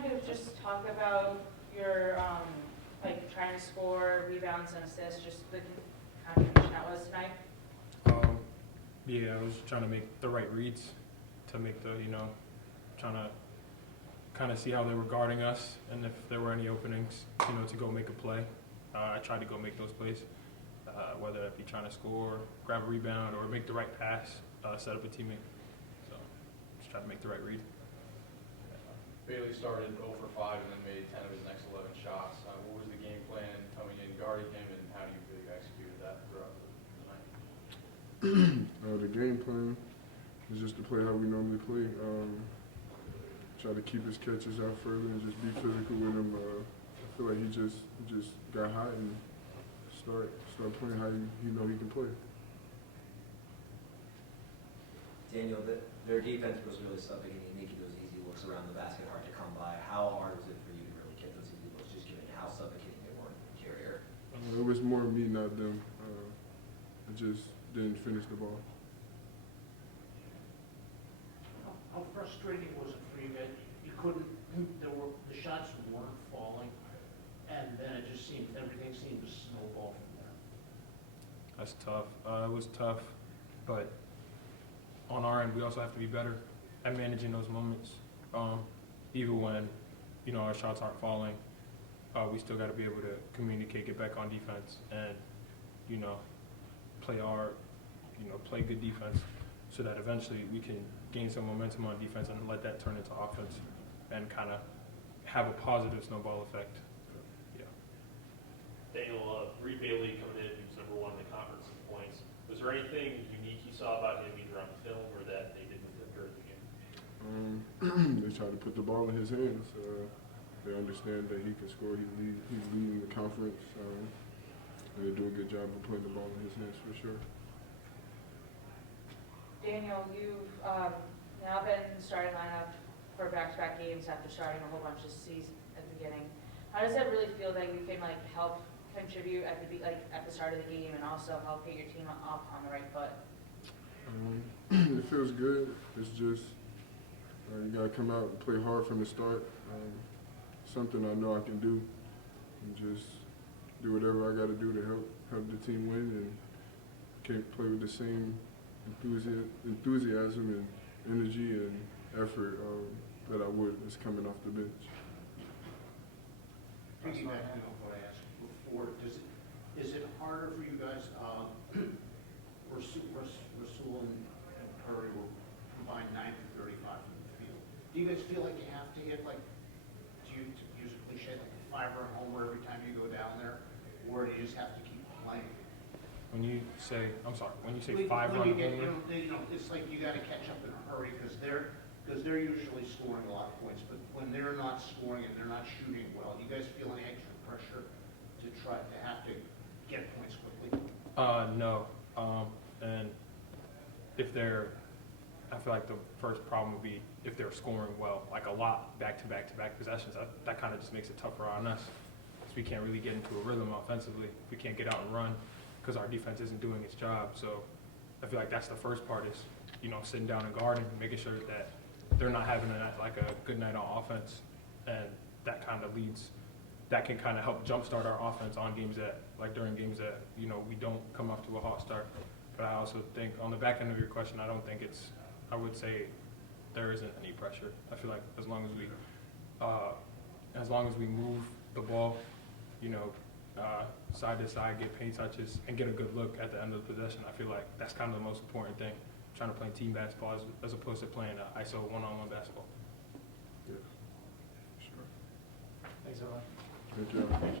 kind of just talk about your, like trying to score, rebounds, and assists, just the contribution that was tonight? Yeah, I was trying to make the right reads to make the, trying to kind of see how they were guarding us and if there were any openings, to go make a play. I tried to go make those plays, whether that be trying to score, grab a rebound, or make the right pass, set up a teammate. So just try to make the right read. Bailey started 0 for 5 and then made 10 of his next 11 shots. What was the game plan coming in guarding him, and how do you feel you executed that throughout the night? The game plan is just to play how we normally play. Try to keep his catches out further and just be physical with him. I feel like he just got hot and start playing how he know he can play. Daniel, their defense was really suffocating, making those easy looks around the basket hard to come by. How hard was it for you to really get those easy looks, just given how suffocating they were in the interior? It was more me, not them. I just didn't finish the ball. How frustrating was it for you that you couldn't, the shots weren't falling, and then everything seemed to snowball from there? That's tough. It was tough, but on our end, we also have to be better at managing those moments. Even when, our shots aren't falling, we still got to be able to communicate, get back on defense, and, play good defense so that eventually we can gain some momentum on defense and let that turn into offense and kind of have a positive snowball effect. Yeah. Daniel, Reed Bailey coming in, he was #1 in the conference in points. Was there anything unique you saw about him either on the film or that they did during the game? They try to put the ball in his hands. They understand that he can score. He's leading the conference, and they do a good job of putting the ball in his hands for sure. Daniel, you've now been starting lineup for back-to-back games after starting a whole bunch of season at the beginning. How does that really feel that you can help contribute at the start of the game and also help get your team off on the right foot? It feels good. It's just you gotta come out and play hard from the start. Something I know I can do, and just do whatever I got to do to help the team win, and can't play with the same enthusiasm and energy and effort that I would as coming off the bench. Piggybacking on what I asked before, is it harder for you guys, Rasul and Curry were combined 9 for 35 from the field. Do you guys feel like you have to hit, do you use a cliche, like a fiber and homer every time you go down there, or do you just have to keep playing? When you say 5 when run you get, homer, it's like you got to catch up in a hurry because they're usually scoring a lot of points, but when they're not scoring and they're not shooting well, do you guys feel any extra pressure to try to have to get points quickly? no. And I feel like the first problem would be if they're scoring well, like a lot back-to-back possessions. That kind of just makes it tougher on us because we can't really get into a rhythm offensively. We can't get out and run because our defense isn't doing its job. So I feel like that's the first part is, sitting down and guarding, making sure that they're not having a good night on offense, and that can kind of help jumpstart our offense on games during games that we don't come off to a hot start. But I also think on the back end of your question, I would say there isn't any pressure. I feel like as long as we move the ball, side to side, get paint touches, and get a good look at the end of the possession, I feel like that's kind of the most important thing. Trying to play team basketball as opposed to playing ISO one-on-one basketball. Yeah, sure. Thanks, everyone. Good job.